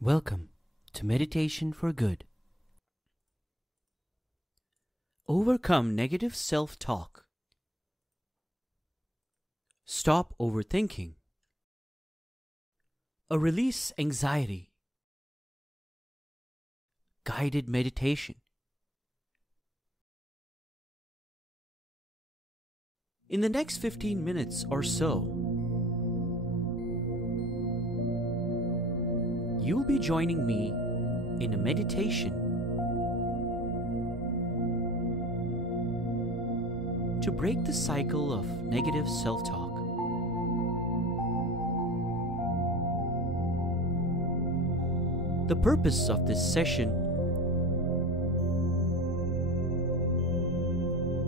Welcome to Meditation for Good. Overcome negative self-talk. Stop overthinking. Release anxiety. Guided meditation. In the next 15 minutes or so, you'll be joining me in a meditation to break the cycle of negative self-talk. The purpose of this session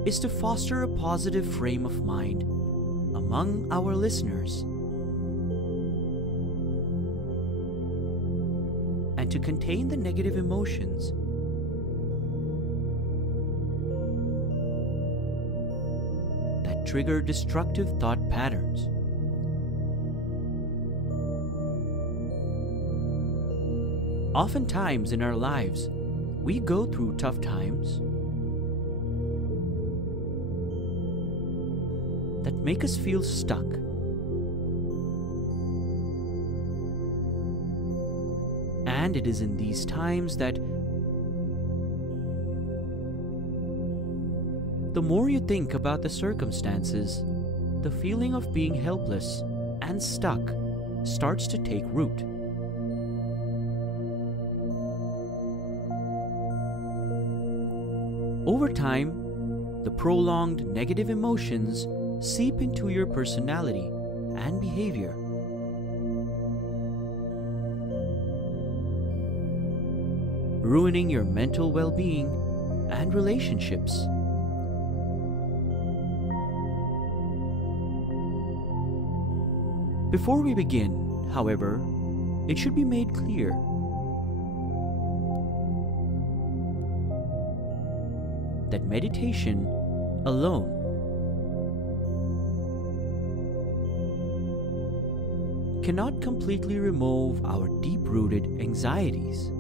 is to foster a positive frame of mind among our listeners and to contain the negative emotions that trigger destructive thought patterns. Oftentimes in our lives, we go through tough times that make us feel stuck. And it is in these times that the more you think about the circumstances, the feeling of being helpless and stuck starts to take root. Over time, the prolonged negative emotions seep into your personality and behavior. Ruining your mental well-being and relationships. Before we begin, however, it should be made clear that meditation alone cannot completely remove our deep-rooted anxieties.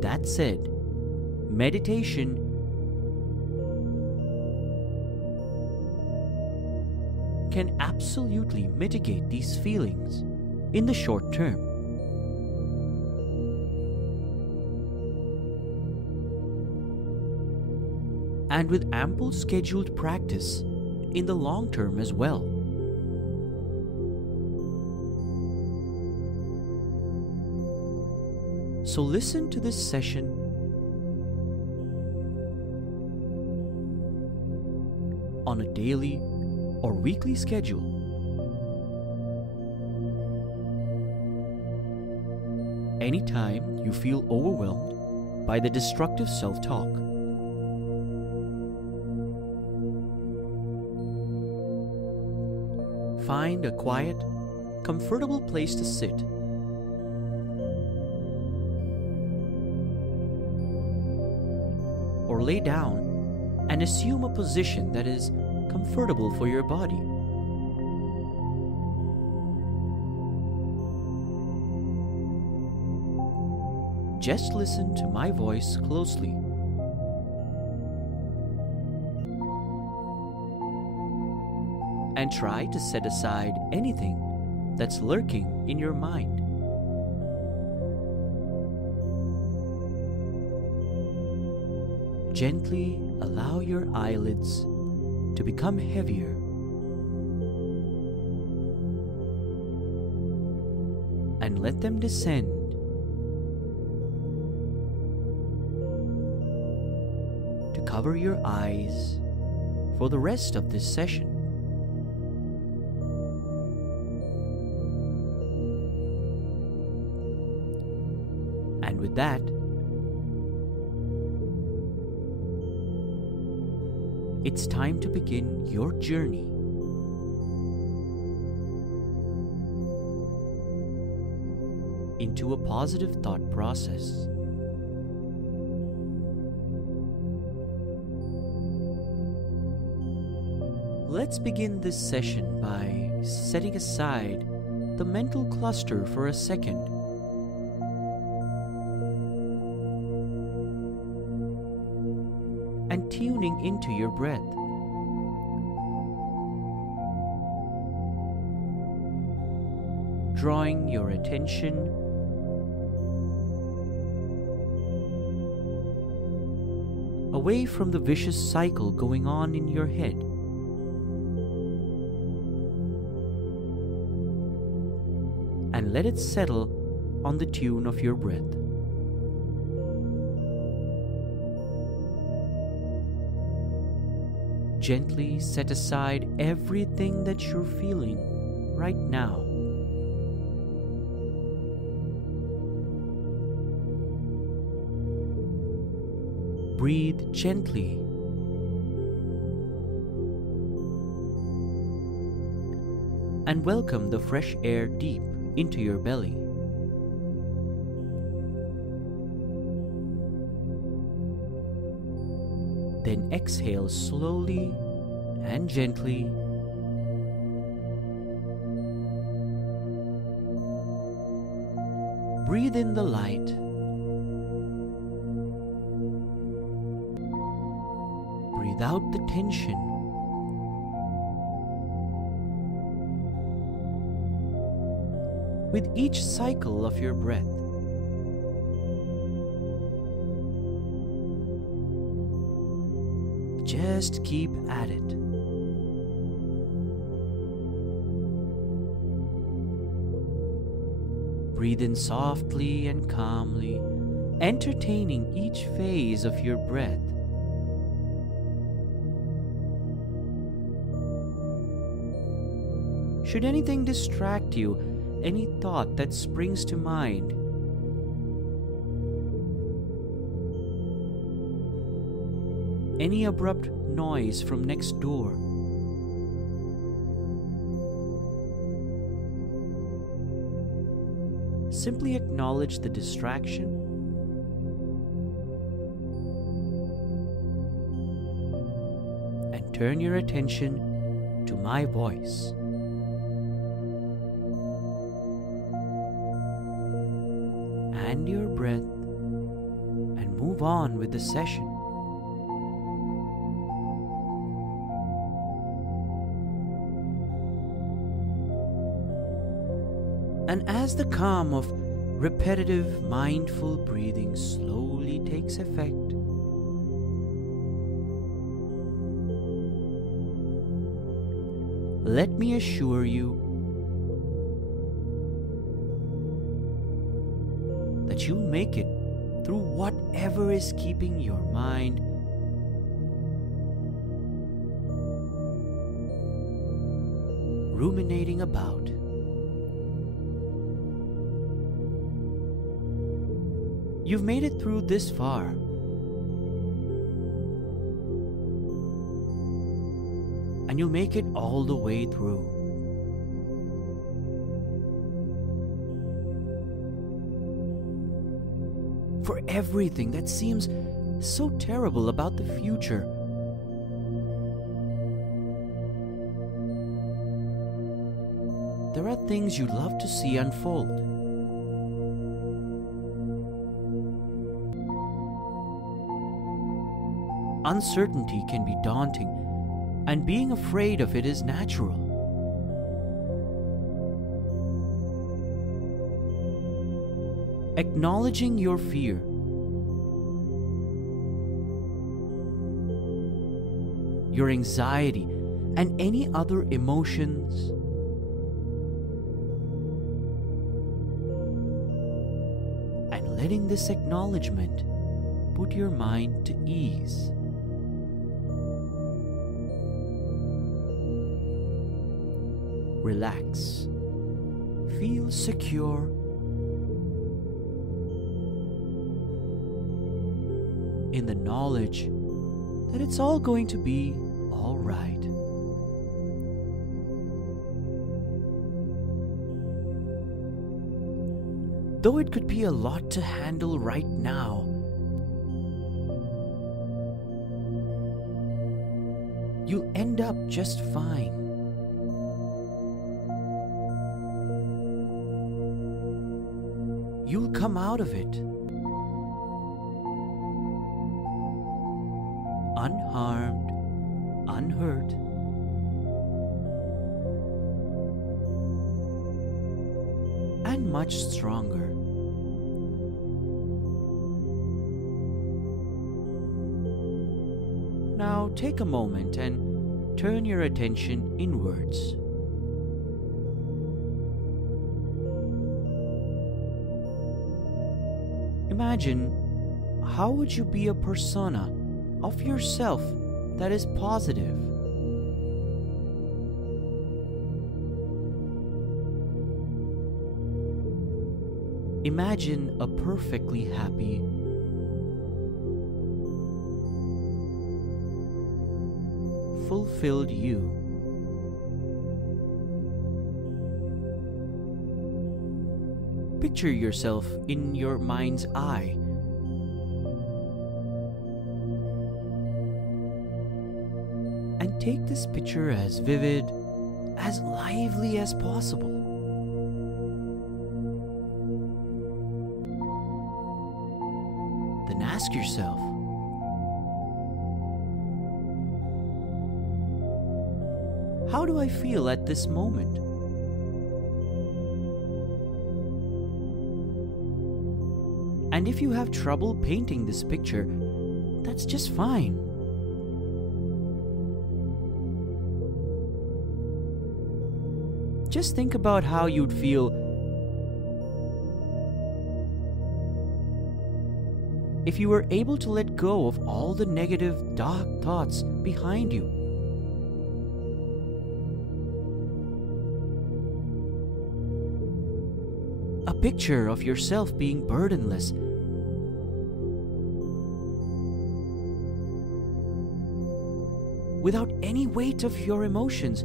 That said, meditation can absolutely mitigate these feelings in the short term. And with ample scheduled practice in the long term as well. So listen to this session on a daily or weekly schedule. Anytime you feel overwhelmed by the destructive self-talk. Find a quiet, comfortable place to sit. Or lay down and assume a position that is comfortable for your body. Just listen to my voice closely. And try to set aside anything that's lurking in your mind. Gently allow your eyelids to become heavier. And let them descend to cover your eyes for the rest of this session. And with that, it's time to begin your journey into a positive thought process. Let's begin this session by setting aside the mental cluster for a second. And tuning into your breath. Drawing your attention away from the vicious cycle going on in your head. And let it settle on the tune of your breath. Gently set aside everything that you're feeling right now. Breathe gently. And welcome the fresh air deep into your belly. Then exhale slowly and gently. Breathe in the light. Breathe out the tension. With each cycle of your breath, just keep at it. Breathe in softly and calmly, entertaining each phase of your breath. Should anything distract you, any thought that springs to mind, any abrupt noise from next door, simply acknowledge the distraction and turn your attention to my voice. And your breath, and move on with the session. And as the calm of repetitive mindful breathing slowly takes effect, let me assure you that you'll make it through whatever is keeping your mind ruminating about. You've made it through this far. And you'll make it all the way through. For everything that seems so terrible about the future, there are things you'd love to see unfold. Uncertainty can be daunting, and being afraid of it is natural. Acknowledging your fear, your anxiety, and any other emotions and letting this acknowledgement put your mind to ease. Relax. Feel secure. In the knowledge that it's all going to be all right. Though it could be a lot to handle right now, you'll end up just fine. you'll come out of it unharmed, unhurt, and much stronger. Now take a moment and turn your attention inwards. Imagine, how would you be a persona of yourself that is positive? Imagine a perfectly happy, fulfilled you. Picture yourself in your mind's eye. And take this picture as vivid, as lively as possible. Then ask yourself, how do I feel at this moment? And if you have trouble painting this picture, that's just fine. Just think about how you'd feel if you were able to let go of all the negative, dark thoughts behind you. A picture of yourself being burdenless, without any weight of your emotions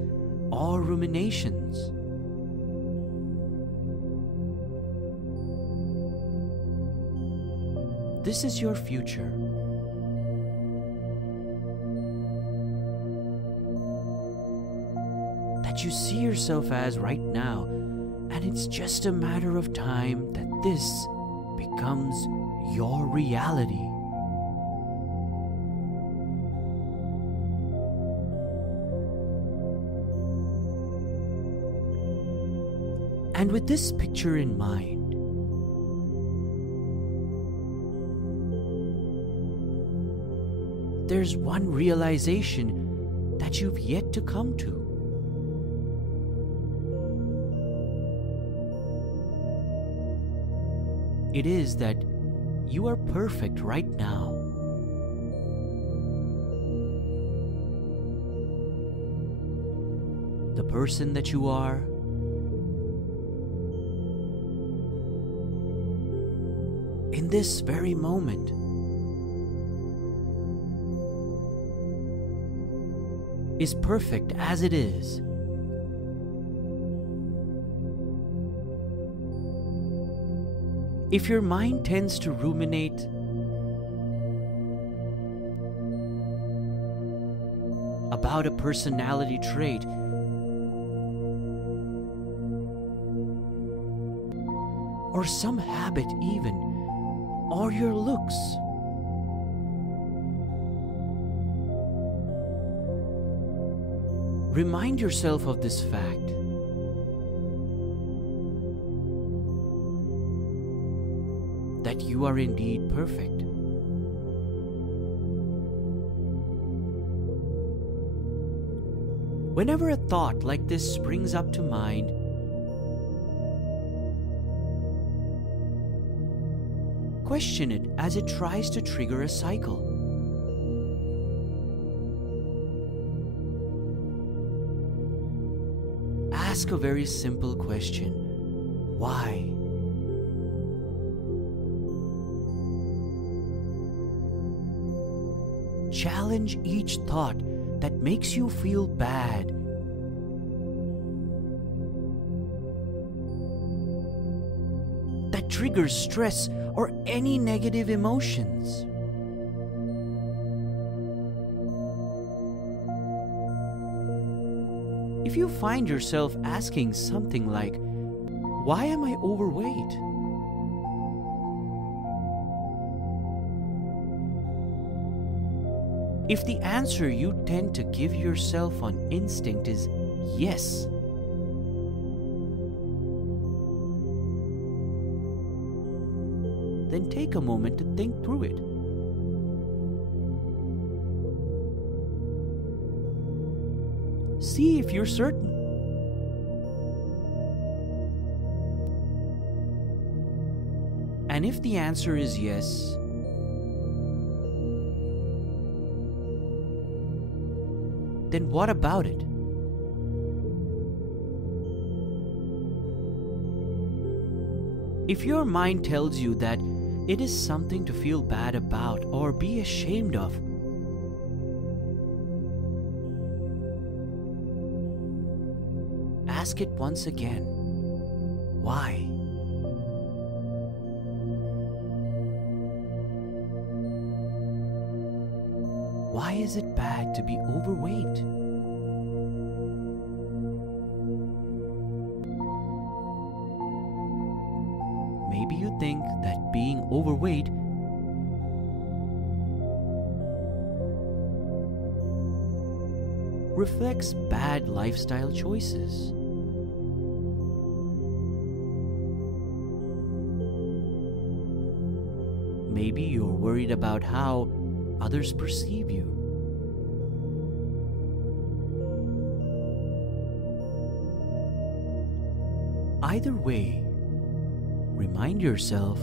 or ruminations. This is your future. That you see yourself as right now, and it's just a matter of time that this becomes your reality. And with this picture in mind, there's one realization that you've yet to come to. It is that you are perfect right now. The person that you are, in this very moment, is perfect as it is. If your mind tends to ruminate about a personality trait or some habit even, or your looks, remind yourself of this fact. That you are indeed perfect. Whenever a thought like this springs up to mind, question it as it tries to trigger a cycle. Ask a very simple question. Why? Challenge each thought that makes you feel bad. That triggers stress or any negative emotions. If you find yourself asking something like, "Why am I overweight?" If the answer you tend to give yourself on instinct is yes, then take a moment to think through it. See if you're certain. And if the answer is yes, then what about it? If your mind tells you that it is something to feel bad about or be ashamed of, ask it once again. Why? Why is it bad to be overweight? Maybe you think that being overweight reflects bad lifestyle choices. Maybe you're worried about how others perceive you. Either way, remind yourself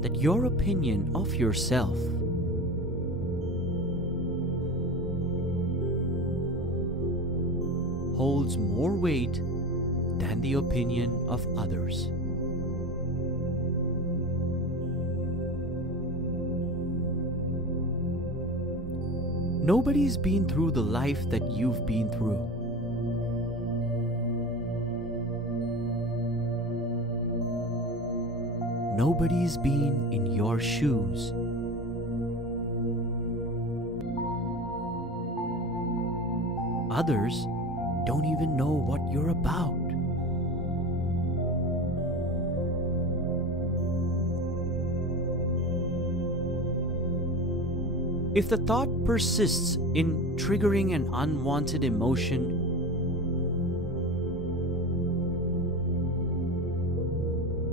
that your opinion of yourself holds more weight than the opinion of others. Nobody's been through the life that you've been through. Nobody's been in your shoes. Others don't even know what you're about. If the thought persists in triggering an unwanted emotion,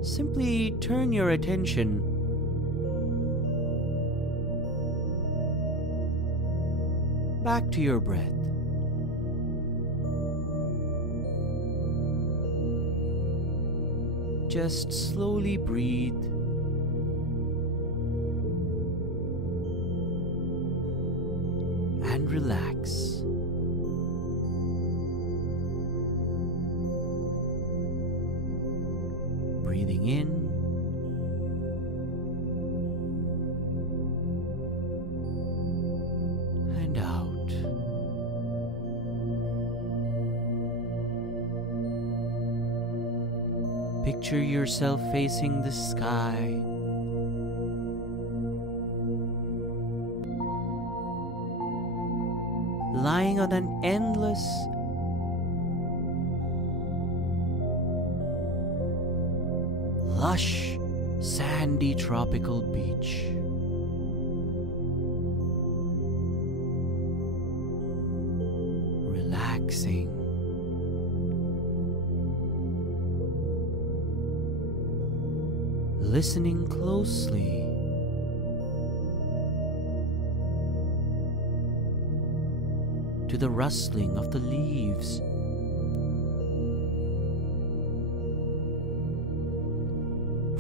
simply turn your attention back to your breath. Just slowly breathe and relax. Breathing in and out. Picture yourself facing the sky. Lying on an endless, lush, sandy tropical beach. Relaxing. Listening closely. To the rustling of the leaves.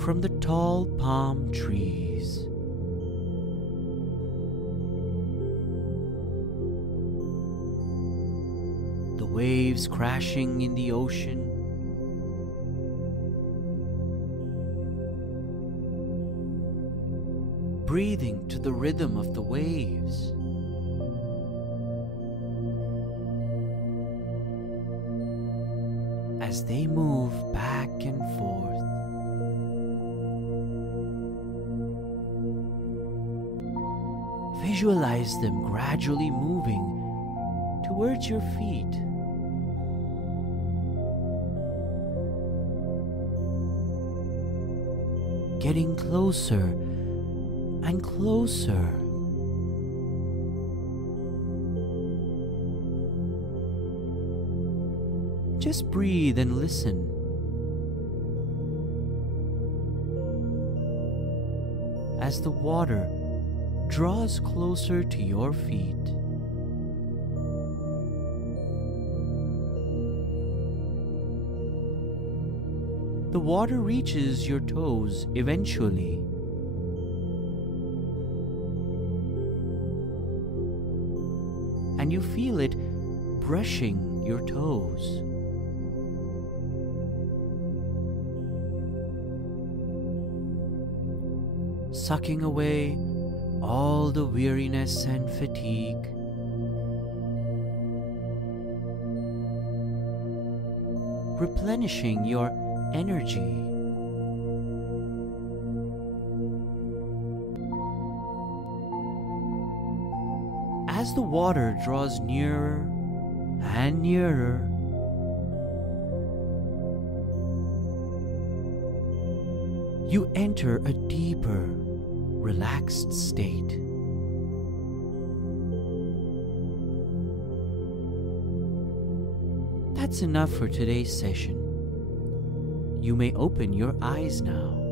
From the tall palm trees. The waves crashing in the ocean. Breathing to the rhythm of the waves. As they move back and forth. Visualize them gradually moving towards your feet. getting closer and closer. Just breathe and listen. As the water draws closer to your feet. The water reaches your toes eventually. And you feel it brushing your toes. Sucking away all the weariness and fatigue. Replenishing your energy. As the water draws nearer and nearer, you enter a deeper, relaxed state. That's enough for today's session. You may open your eyes now.